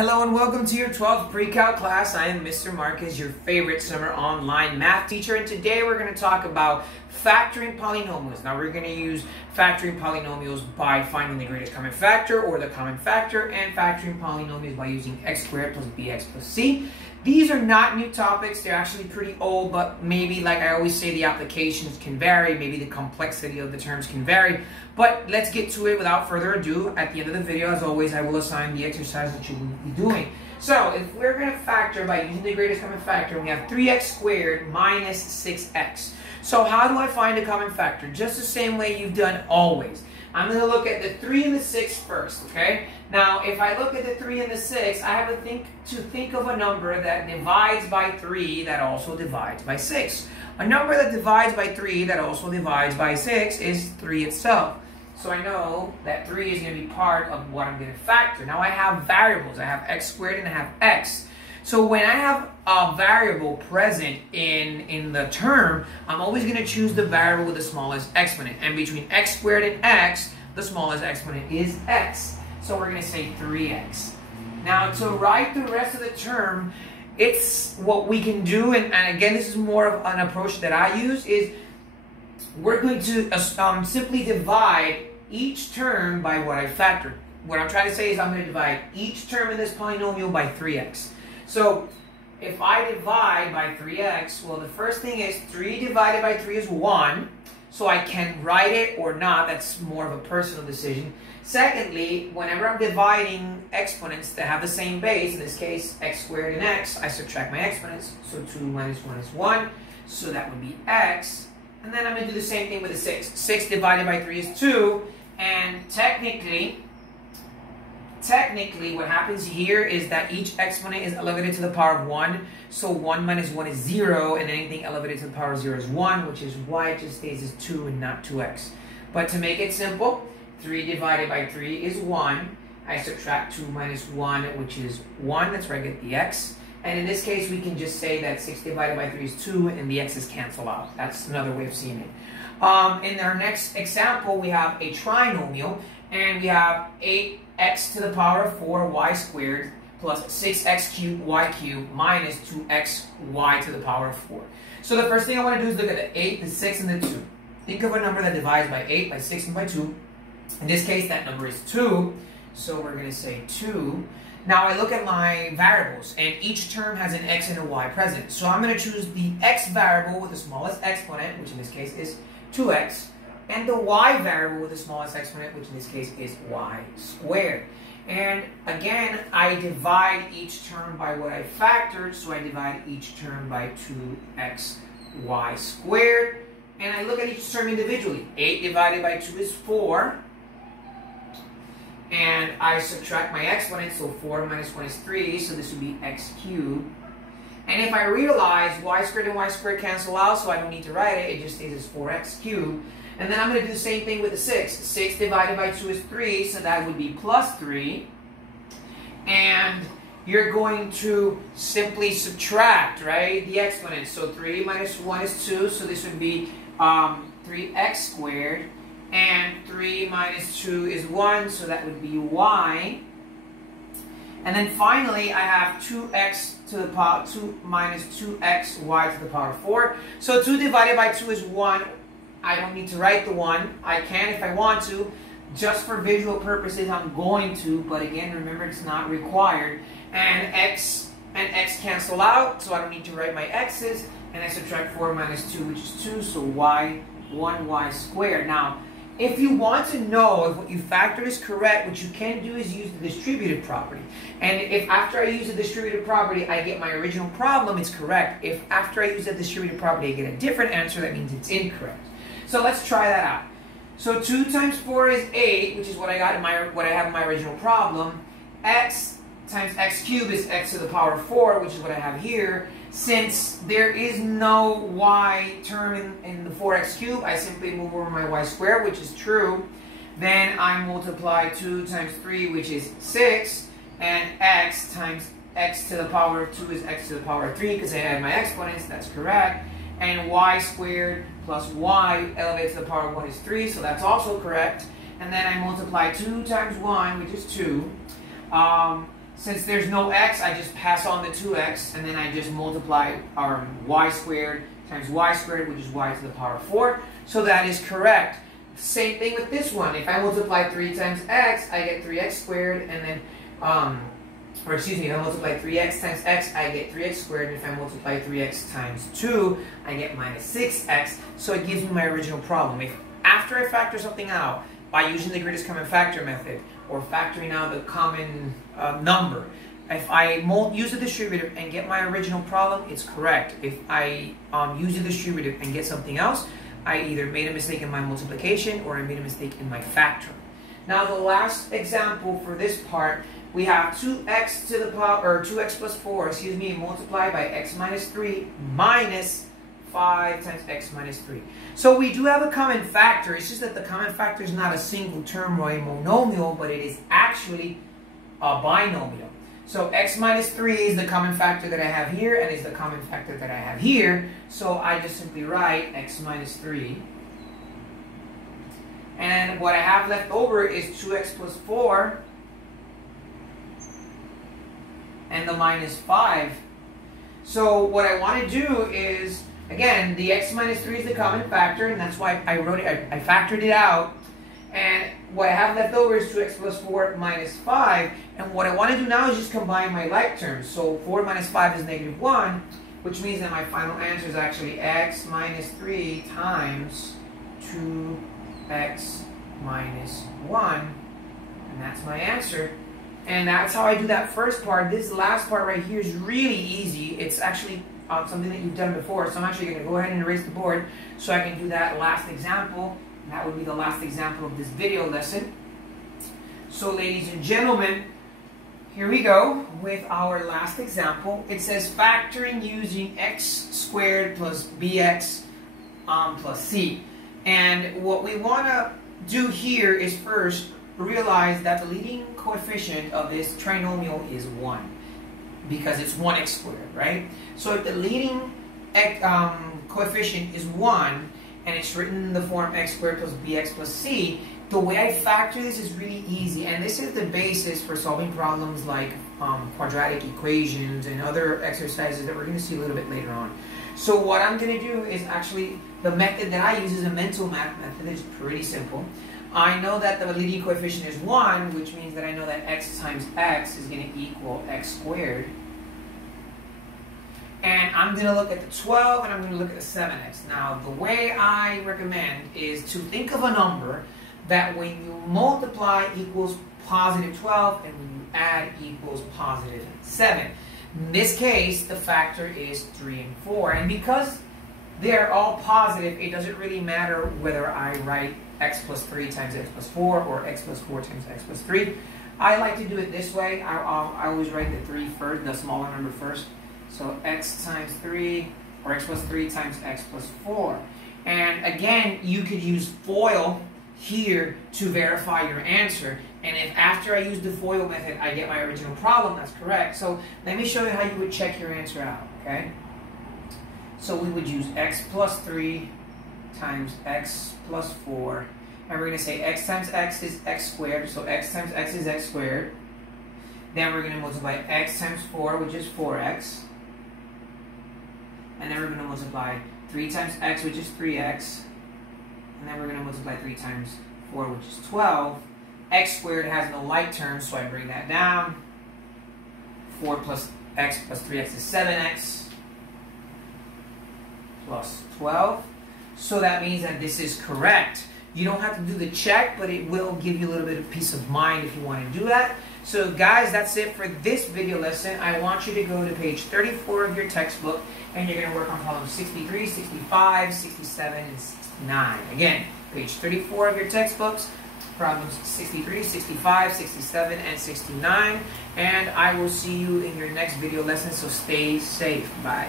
Hello and welcome to your 12th pre-calc class. I am Mr. Marquez, your favorite summer online math teacher, and today we're going to talk about factoring polynomials. Now we're going to use factoring polynomials by finding the greatest common factor or the common factor, and factoring polynomials by using x squared plus bx plus c. These are not new topics. They're actually pretty old, but maybe, like I always say, the applications can vary. Maybe the complexity of the terms can vary. But let's get to it without further ado. At the end of the video, as always, I will assign the exercise that you will be doing. So if we're going to factor by using the greatest common factor, we have 3x squared minus 6x. So how do I find a common factor? Just the same way you've done always. I'm going to look at the 3 and the 6 first, okay? Now, if I look at the 3 and the 6, I have to think of a number that divides by 3 that also divides by 6. A number that divides by 3 that also divides by 6 is 3 itself. So I know that 3 is going to be part of what I'm going to factor. Now I have variables. I have x squared and I have x. So when I have a variable present in the term, I'm always going to choose the variable with the smallest exponent. And between x squared and x, the smallest exponent is x. So we're going to say 3x. Now to write the rest of the term, it's what we can do, and again, this is more of an approach that I use, is we're going to simply divide each term by what I factored. What I'm trying to say is I'm going to divide each term in this polynomial by 3x. So if I divide by 3x, well, the first thing is 3 divided by 3 is 1. So I can write it or not. That's more of a personal decision. Secondly, whenever I'm dividing exponents that have the same base, in this case, x squared and x, I subtract my exponents. So 2 minus 1 is 1. So that would be x. And then I'm going to do the same thing with the 6. 6 divided by 3 is 2. And technically, what happens here is that each exponent is elevated to the power of 1. So 1 minus 1 is 0, and anything elevated to the power of 0 is 1, which is why it just stays as 2 and not 2x. But to make it simple, 3 divided by 3 is 1. I subtract 2 minus 1, which is 1. That's where I get the x. And in this case, we can just say that 6 divided by 3 is 2, and the x's cancel out. That's another way of seeing it. In our next example, we have a trinomial, and we have 8x to the power of 4 y squared plus 6x cubed y cubed minus 2xy to the power of 4. So the first thing I want to do is look at the 8, the 6, and the 2. Think of a number that divides by 8, by 6, and by 2. In this case, that number is 2. So we're going to say 2. Now I look at my variables, and each term has an x and a y present. So I'm going to choose the x variable with the smallest exponent, which in this case is 2x, and the y variable with the smallest exponent, which in this case is y squared. And again, I divide each term by what I factored, so I divide each term by 2xy squared. And I look at each term individually. 8 divided by 2 is 4. And I subtract my exponent, so 4 minus 1 is 3, so this would be x cubed. And if I realize y squared and y squared cancel out, so I don't need to write it, it just stays as 4x cubed. And then I'm going to do the same thing with the 6. 6 divided by 2 is 3, so that would be plus 3. And you're going to simply subtract, right, the exponent. So 3 minus 1 is 2, so this would be 3x squared. And 3 minus 2 is 1, so that would be y. And then finally, I have 2x to the power 2 minus 2xy to the power 4. So 2 divided by 2 is 1. I don't need to write the 1. I can if I want to. Just for visual purposes, I'm going to. But again, remember, it's not required. And x cancel out, so I don't need to write my x's. And I subtract 4 minus 2, which is 2. So y, 1y squared. Now, if you want to know if what you factored is correct, what you can do is use the distributive property. And if after I use the distributive property, I get my original problem, it's correct. If after I use the distributive property, I get a different answer, that means it's incorrect. So let's try that out. So 2 times 4 is 8, which is what I got in what I have in my original problem. X times x cubed is x to the power of 4, which is what I have here. Since there is no y term in the 4x cubed, I simply move over my y squared, which is true. Then I multiply 2 times 3, which is 6. And x times x to the power of 2 is x to the power of 3, because I add my exponents. That's correct. And y squared plus y elevated to the power of 1 is 3, so that's also correct. And then I multiply 2 times 1, which is 2. Since there's no x, I just pass on the 2x, and then I just multiply our y squared times y squared, which is y to the power 4. So that is correct. Same thing with this one. If I multiply 3 times x, I get 3x squared, and then, or excuse me, if I multiply 3x times x, I get 3x squared, and if I multiply 3x times 2, I get minus 6x. So it gives me my original problem. If after I factor something out by using the greatest common factor method, or factoring out the common number, if I use the distributive and get my original problem, it's correct. If I use the distributive and get something else, I either made a mistake in my multiplication or I made a mistake in my factoring. Now the last example for this part, we have 2x to the power, or 2x plus 4, excuse me, multiplied by x minus 3 minus 5 times x minus 3. So we do have a common factor. It's just that the common factor is not a single term or a monomial, but it is actually a binomial. So x minus 3 is the common factor that I have here, and is the common factor that I have here. So I just simply write x minus 3. And what I have left over is 2x plus 4 and the minus 5. So what I want to do is, again, the x minus 3 is the common factor, and that's why I wrote it, I factored it out. And what I have left over is 2x plus 4 minus 5. And what I want to do now is just combine my like terms. So 4 minus 5 is negative 1, which means that my final answer is actually x minus 3 times 2x minus 1. And that's my answer. And that's how I do that first part. This last part right here is really easy. It's actually something that you've done before. So I'm actually going to go ahead and erase the board so I can do that last example. And that would be the last example of this video lesson. So ladies and gentlemen, here we go with our last example. It says factoring using x squared plus bx plus c. And what we want to do here is first realize that the leading coefficient of this trinomial is 1, because it's 1x squared, right? So if the leading coefficient is 1, and it's written in the form x squared plus bx plus c, the way I factor this is really easy, and this is the basis for solving problems like quadratic equations and other exercises that we're going to see a little bit later on. So what I'm going to do is actually, the method that I use is a mental math method. It's pretty simple. I know that the leading coefficient is 1, which means that I know that x times x is going to equal x squared. And I'm going to look at the 12 and I'm going to look at the 7x. Now, the way I recommend is to think of a number that when you multiply equals positive 12 and when you add equals positive 7. In this case, the factor is 3 and 4. And because they're all positive, it doesn't really matter whether I write x plus 3 times x plus 4 or x plus 4 times x plus 3. I like to do it this way. I always write the 3 first, the smaller number first. So x times 3, or x plus 3 times x plus 4. And again, you could use FOIL here to verify your answer. And if after I use the FOIL method, I get my original problem, that's correct. So let me show you how you would check your answer out, okay? So we would use x plus 3 times x plus 4. And we're going to say x times x is x squared. So x times x is x squared. Then we're going to multiply x times 4, which is 4x. And then we're going to multiply 3 times x, which is 3x. And then we're going to multiply 3 times 4, which is 12. X squared has no like term, so I bring that down. 4 plus x plus 3x is 7x plus 12. So that means that this is correct. You don't have to do the check, but it will give you a little bit of peace of mind if you want to do that. So guys, that's it for this video lesson. I want you to go to page 34 of your textbook, and you're going to work on problems 63, 65, 67, and 69. Again, page 34 of your textbooks, problems 63, 65, 67, and 69. And I will see you in your next video lesson, so stay safe. Bye.